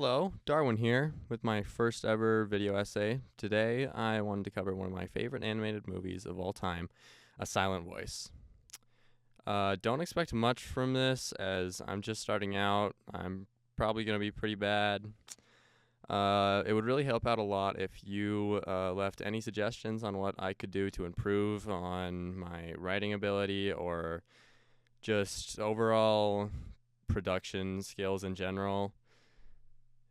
Hello, Darwin here with my first ever video essay. Today I wanted to cover one of my favorite animated movies of all time, A Silent Voice. Don't expect much from this as I'm just starting out. I'm probably going to be pretty bad. It would really help out a lot if you left any suggestions on what I could do to improve on my writing ability or just overall production skills in general.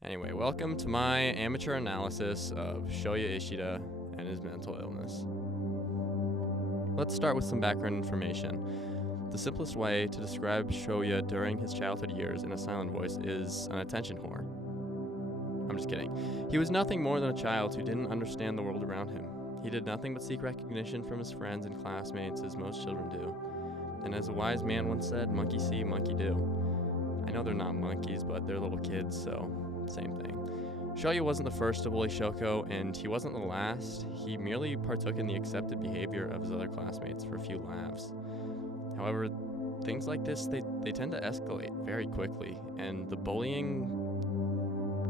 Anyway, welcome to my amateur analysis of Shoya Ishida and his mental illness. Let's start with some background information. The simplest way to describe Shoya during his childhood years in A Silent Voice is an attention whore. I'm just kidding. He was nothing more than a child who didn't understand the world around him. He did nothing but seek recognition from his friends and classmates, as most children do. And as a wise man once said, monkey see, monkey do. I know they're not monkeys, but they're little kids, so same thing. Shoya wasn't the first to bully Shoko, and he wasn't the last. He merely partook in the accepted behavior of his other classmates for a few laughs. However, things like this, they tend to escalate very quickly, and the bullying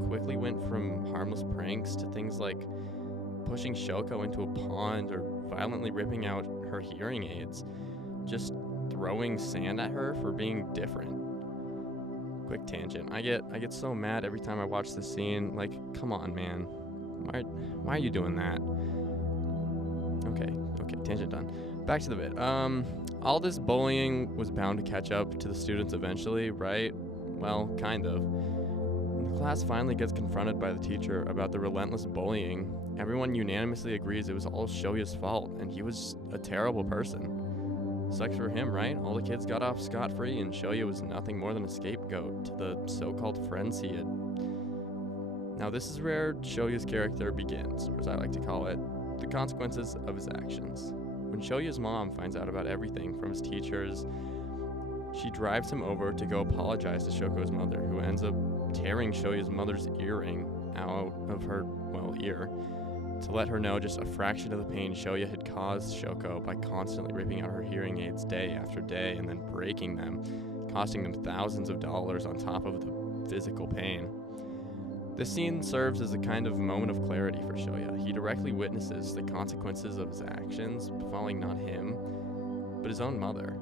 quickly went from harmless pranks to things like pushing Shoko into a pond or violently ripping out her hearing aids, just throwing sand at her for being different. Quick tangent. I get so mad every time I watch this scene. Like, come on, man. Why are you doing that? Okay, tangent done. Back to the bit. All this bullying was bound to catch up to the students eventually, right? Well, kind of. When the class finally gets confronted by the teacher about the relentless bullying, everyone unanimously agrees it was all Shoya's fault, and he was a terrible person. Sucks for him, right? All the kids got off scot-free, and Shoya was nothing more than a scapegoat to the so-called friends he had. Now, this is where Shoya's character begins, or as I like to call it, the consequences of his actions. When Shoya's mom finds out about everything from his teachers, she drives him over to go apologize to Shoko's mother, who ends up tearing Shoya's mother's earring out of her, ear, to let her know just a fraction of the pain Shoya had caused Shoko by constantly ripping out her hearing aids day after day and then breaking them, costing them thousands of dollars on top of the physical pain. This scene serves as a kind of moment of clarity for Shoya. He directly witnesses the consequences of his actions befalling not him, but his own mother.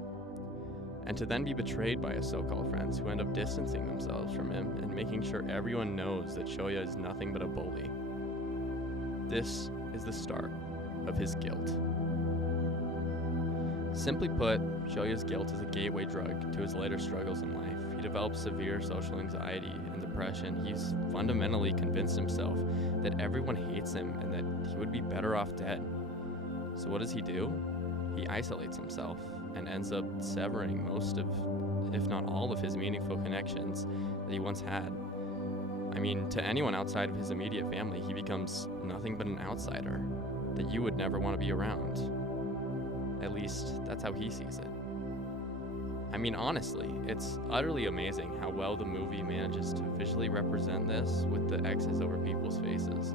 And to then be betrayed by his so-called friends who end up distancing themselves from him and making sure everyone knows that Shoya is nothing but a bully. This is the start of his guilt. Simply put, Shoya's guilt is a gateway drug to his later struggles in life. He develops severe social anxiety and depression. He's fundamentally convinced himself that everyone hates him and that he would be better off dead. So what does he do? He isolates himself and ends up severing most of, if not all of his meaningful connections that he once had. I mean, to anyone outside of his immediate family, he becomes nothing but an outsider that you would never want to be around. At least, that's how he sees it. I mean, honestly, it's utterly amazing how well the movie manages to visually represent this with the X's over people's faces.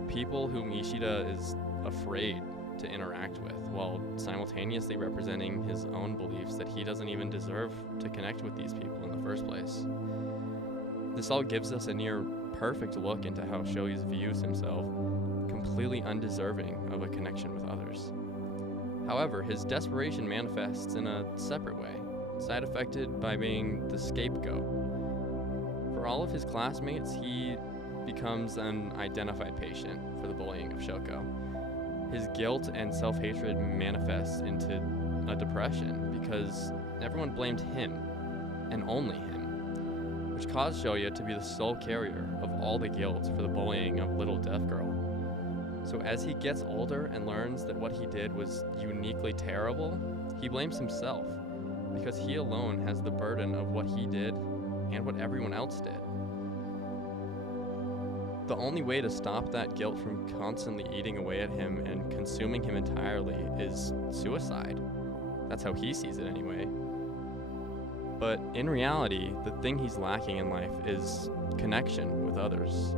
The people whom Ishida is afraid to interact with, while simultaneously representing his own beliefs that he doesn't even deserve to connect with these people in the first place. This all gives us a near perfect look into how Shoya views himself, completely undeserving of a connection with others. However, his desperation manifests in a separate way, side affected by being the scapegoat. For all of his classmates, he becomes an identified patient for the bullying of Shoko. His guilt and self-hatred manifests into a depression because everyone blamed him, and only him, which caused Shoya to be the sole carrier of all the guilt for the bullying of little deaf girl. So as he gets older and learns that what he did was uniquely terrible, he blames himself, because he alone has the burden of what he did and what everyone else did. The only way to stop that guilt from constantly eating away at him and consuming him entirely is suicide. That's how he sees it anyway. But in reality, the thing he's lacking in life is connection with others.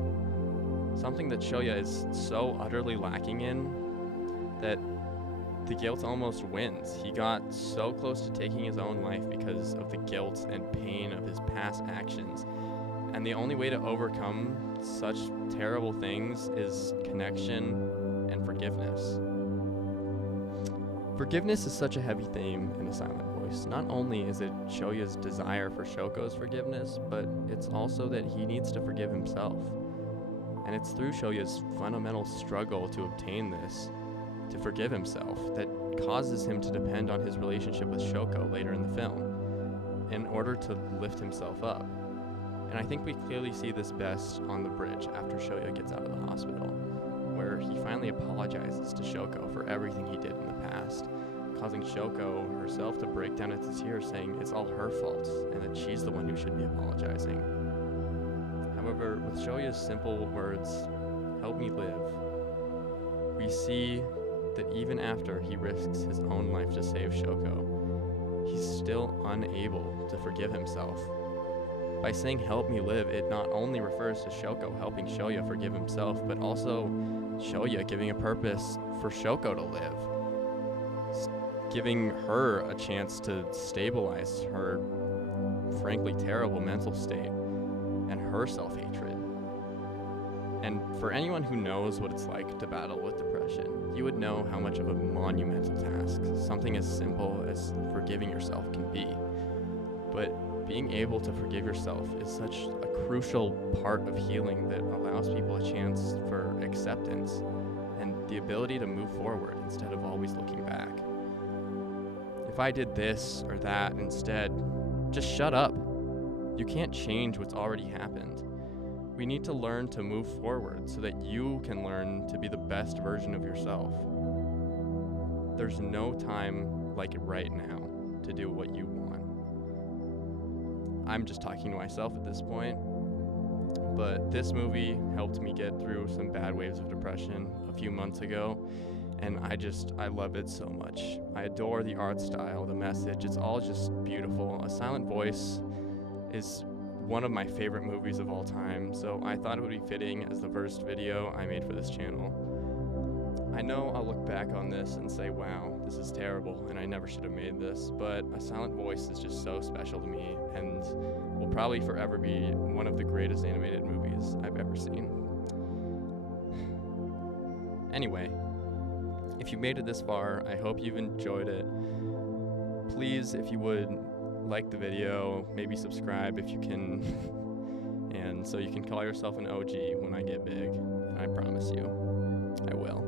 Something that Shoya is so utterly lacking in that the guilt almost wins. He got so close to taking his own life because of the guilt and pain of his past actions, And the only way to overcome such terrible things is connection and forgiveness. Forgiveness is such a heavy theme in A Silent Voice. Not only is it Shoya's desire for Shoko's forgiveness, but it's also that he needs to forgive himself. And it's through Shoya's fundamental struggle to obtain this, to forgive himself, that causes him to depend on his relationship with Shoko later in the film in order to lift himself up. And I think we clearly see this best on the bridge after Shoya gets out of the hospital, where he finally apologizes to Shoko for everything he did in the past, causing Shoko herself to break down into tears, saying it's all her fault and that she's the one who should be apologizing. However, with Shoya's simple words, "Help me live," we see that even after he risks his own life to save Shoko, he's still unable to forgive himself. By saying "help me live," it not only refers to Shoko helping Shoya forgive himself, but also Shoya giving a purpose for Shoko to live, giving her a chance to stabilize her frankly terrible mental state and her self-hatred. And for anyone who knows what it's like to battle with depression, you would know how much of a monumental task something as simple as forgiving yourself can be. But being able to forgive yourself is such a crucial part of healing that allows people a chance for acceptance and the ability to move forward instead of always looking back. If I did this or that instead, just shut up. You can't change what's already happened. We need to learn to move forward so that you can learn to be the best version of yourself. There's no time like it right now to do what you want. I'm just talking to myself at this point, but this movie helped me get through some bad waves of depression a few months ago, and I love it so much. I adore the art style, the message, it's all just beautiful. A Silent Voice is one of my favorite movies of all time, so I thought it would be fitting as the first video I made for this channel. I know I'll look back on this and say, wow, this is terrible and I never should have made this, but A Silent Voice is just so special to me and will probably forever be one of the greatest animated movies I've ever seen. Anyway, if you made it this far, I hope you've enjoyed it. Please, if you would, like the video, maybe subscribe if you can, and so you can call yourself an OG when I get big, and I promise you, I will.